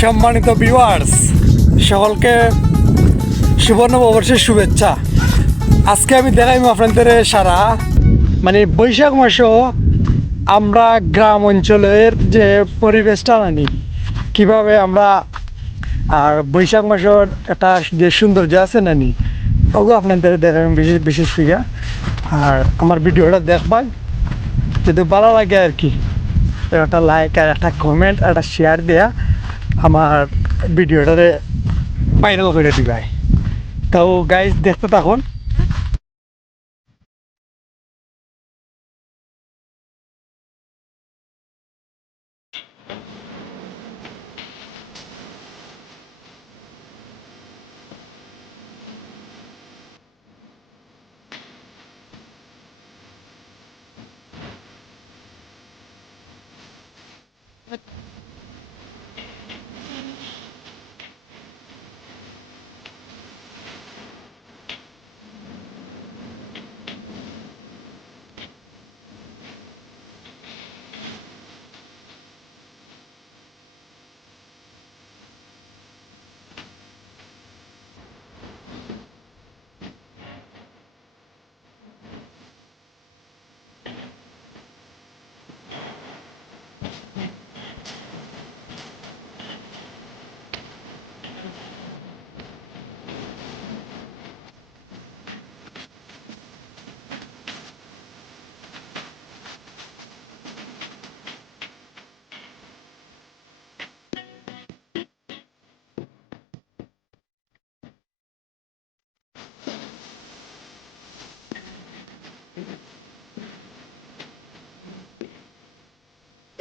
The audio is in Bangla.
সম্মানিত ভিউয়ার্স, সকলকে শুভ নববর্ষের শুভেচ্ছা। আজকে আমি দেখাইম আপনাদের সারা বৈশাখ মাসও আমরা গ্রাম অঞ্চলের যে পরিবেশটা নানি কীভাবে আমরা আর বৈশাখ মাসের একটা যে সৌন্দর্য আছে নানি ওগুলো আপনাদের দেখাম বিশেষ বিশেষ ফিগা। আর আমার ভিডিওটা দেখবেন, যদি ভালো লাগে আর কি একটা লাইক আর একটা কমেন্ট আর একটা শেয়ার দেয়া আমার ভিডিওটাতে ভাইরাল করে দিবাই। তো গাইজ দেখতে থাকুন।